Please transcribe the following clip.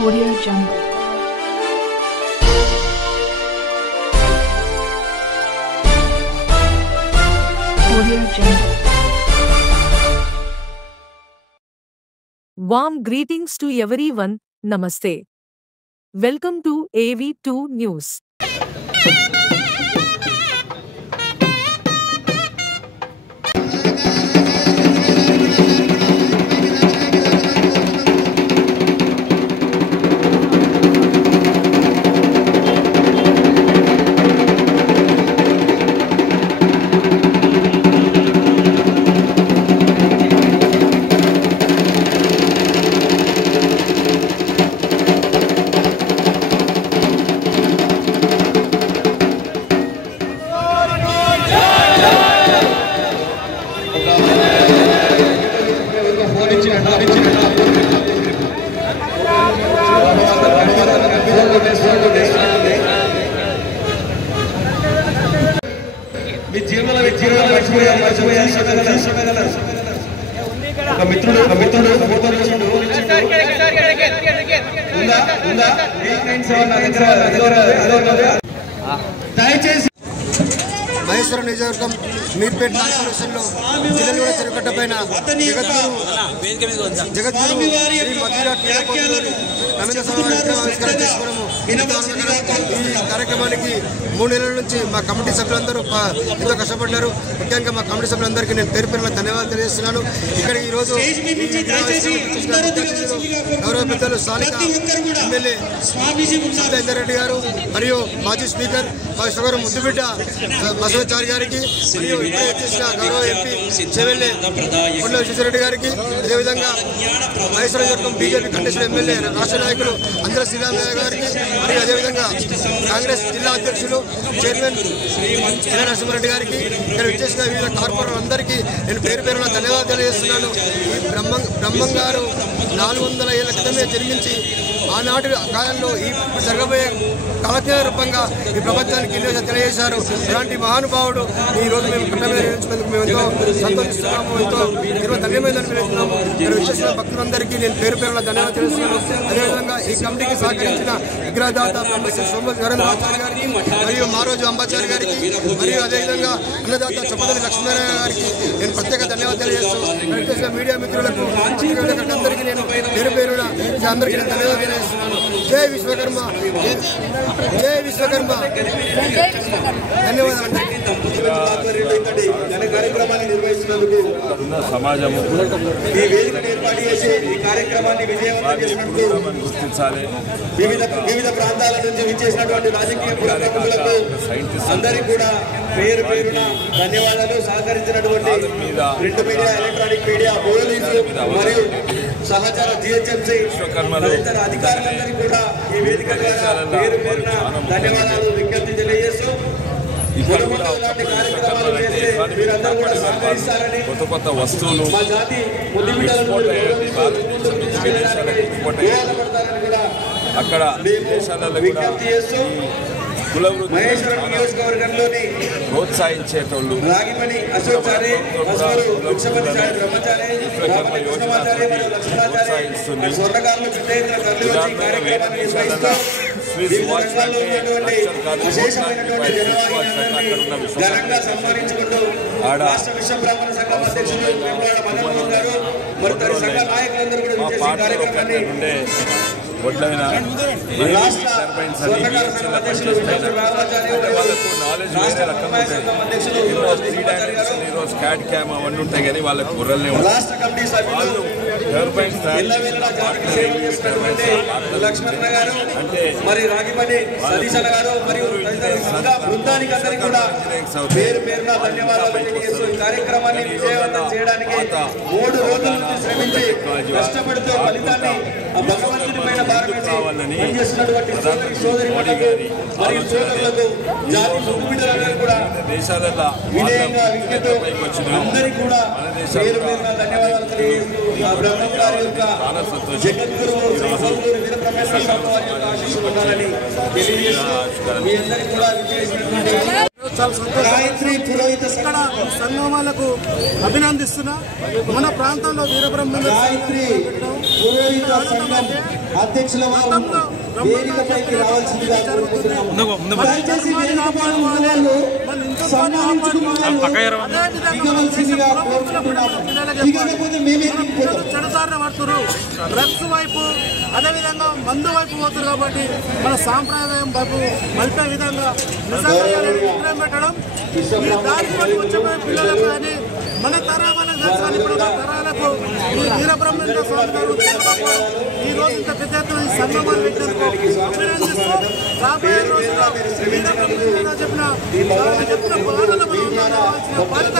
Audio Jungle. Audio Jungle. Warm greetings to everyone. Namaste. Welcome to AV2 News. Maheshwaram నియోజకవర్గం మీర్పేట కార్పొరేషన్లో జిల్లాలో చెరుకట్టపైన జగద్గురు శ్రీ మధ్యరాజ్ నవీన సమావేశం ఆవిష్కరణ చేసుకోవడము. ఈ కార్యక్రమానికి 3 నెలల నుంచి మా కమిటీ సభ్యులందరూ ఎంతో కష్టపడ్డారు. ముఖ్యంగా మా కమిటీ సభ్యులందరికీ నేను పేరు పేరున ధన్యవాదాలు తెలియజేస్తున్నాను. ఇక్కడ ఈరోజు గౌరవ పెద్దలు స్థానిక ఎమ్మెల్యే సత్యేందర్ రెడ్డి గారు మరియు మాజీ స్పీకర్ మా సోదరు ముద్దుబిడ్డ బసవచారి గారికి మరియు ఇప్పుడే వచ్చేసిన గౌరవ ఎంపీ చెవెల్లి కొండ విశ్వేశ్వరరెడ్డి గారికి, అదేవిధంగా మహేశ్వరం నియోజకవర్గం బీజేపీ కంటెస్టెడ్ ఎమ్మెల్యే రాష్ట్ర నాయకులు అందర శ్రీరామయ్య గారికి మరియు అదేవిధంగా కాంగ్రెస్ జిల్లా అధ్యక్షులు చైర్మన్ నరసింహారెడ్డి గారికి, ఇక్కడ వచ్చేసిన వివిధ కార్పొరేటర్ అందరికీ నేను పేరు పేరున ధన్యవాదాలు తెలియజేస్తున్నాను. ఈ బ్రహ్మం గారు 400 ఏళ్ల క్రితమే జన్మించి ఆనాటి కాలంలో ఈ జరగబోయే కాలజ్ఞాన రూపంగా ఈ ప్రపంచానికి ఎన్నో తెలియజేశారు. అలాంటి మహానుభావుడు ఈరోజు మేము కట్టమే నిర్వహించినందుకు మేము ఎంతో సంతోషిస్తున్నాము, ఎంతో ధన్యమైందని పిలుస్తున్నాము. ఇక్కడ వచ్చేసిన భక్తులందరికీ నేను పేరు పేరున ధన్యవాదాలు తెలుస్తున్నాను. అదేవిధంగా ఈ కమిటీకి సహకరించిన విగ్రహదాత నరేంద్రాచార్య గారికి మరియు మారోజు అంబాచారి గారికి మరియు అదేవిధంగా అన్నదాత చొప్పదల్లి లక్ష్మీనారాయణ గారికి నేను ప్రత్యేక ధన్యవాదాలు తెలియజేస్తూ వచ్చేసిన మీడియా మిత్రులకు అందరికీ నేను పేరు పేరున అందరికీ నేను ధన్యవాదాలు తెలియజేస్తున్నాను. జై విశ్వకర్మ, జై విశ్వకర్మ. ధన్యవాదాలు. కార్యక్రమాన్ని నిర్వహిస్తున్నందుకు సమాజము ఈ వేదికను ఏర్పాటు చేసి ఈ కార్యక్రమాన్ని విజయవంతం చేసినందుకు గుర్తించాలి. వివిధ ప్రాంతాల నుంచి విచ్చేసినటువంటి రాజకీయ ప్రముఖులకు అందరికీ కూడా పేరు పేరున ధన్యవాదాలు. సహకరించినటువంటి print media, electronic media, police మరియు సహచార జిహెచ్ఎంసీ తదితర అధికారులందరికీ కూడా ఈ వేదిక ద్వారా పేరు పేరున ధన్యవాదాలు విజ్ఞప్తి తెలియజేస్తూ కొత్త కొత్త వస్తువులు అక్కడ దేశాలలో మహేశ్వరం నియోజకవర్గంలోని ప్రోత్సహించేటోళ్ళు ప్రోత్సహిస్తుంది. మా పార్టీ ఉండే ఒడ్లైన టర్బైన్స్ అని వాళ్ళకు నాలెడ్జ్ వేరే రకంగా ఉంటాయి. ఈరోజు 3 డైమెన్షన్, ఈరోజు క్యాట్ క్యామ్ అవన్నీ ఉంటాయి కానీ వాళ్ళకు గుర్రలే ఉంటాయి. వాళ్ళు టర్బైన్స్ తయారు చేసిన అంటే మరి రాగిపల్లి సతీష్ అన్న గారు మరియు బృందానికి అందరికీ కూడా పేరు పేరున ధన్యవాదాలు తెలియజేస్తూ ఈ కార్యక్రమాన్ని విజయవంతం చేయడానికి 3 రోజుల నుంచి శ్రమించి కష్టపడుతూ ఫలితాన్ని ఆ భగవంతుని పైన భారతదేశాన్ని పనిచేస్తున్నటువంటి సోదరులకు మరియు సోదరులకు జాతి ముఖ్యమంత్రులందరూ కూడా దేశాలలో వినయంగా విజ్ఞతో అందరికీ కూడా పేరు పేరున ధన్యవాదాలు తెలియజేస్తూ ఆ బ్రహ్మం గారి యొక్క జగద్గురువు శ్రీ సద్గురు వీర బ్రహ్మేశ్వర స్వామి వారి యొక్క ఆశీస్సులు ఉండాలని తెలియజేస్తూ మీ అందరికీ కూడా విజయవంతమైనటువంటి చాలా సంతోషం. సంగమాలకు అభినందిస్తున్నా. మన ప్రాంతంలో వీరబ్రహ్మేంద్ర అధ్యక్షుల వారు వేదికపైకి రావాల్సిందిగా కోరుతున్నాము. దయచేసి వేదికపై ఉన్న వాళ్ళు దిగవలసిందిగా కోరుకుంటున్నాము. దిగకపోతే మేమే దిగిపోతాం. చెడుదారిన పడుతున్నారు, డ్రగ్స్ వైపు అదేవిధంగా మందు వైపు పోతున్నారు. కాబట్టి మన సాంప్రదాయం వైపు మలిపే విధంగా విగ్రహం పెట్టడం ఈ దారి పట్టి వచ్చిపోయే పిల్లలకు కానీ మన తరాలకు తెలుసు. ఇప్పుడు తరాలకు ఈ వీరబ్రహ్మేంద్ర స్వామి గారు ఈ రోజు ఇంత పెద్ద ఎత్తున ఈ సంగమాలు పెట్టేందుకు అభినందిస్తూ రాబోయే రోజుల్లో వీరబ్రహ్మేంద్ర చెప్పిన బాధల బాధ్యత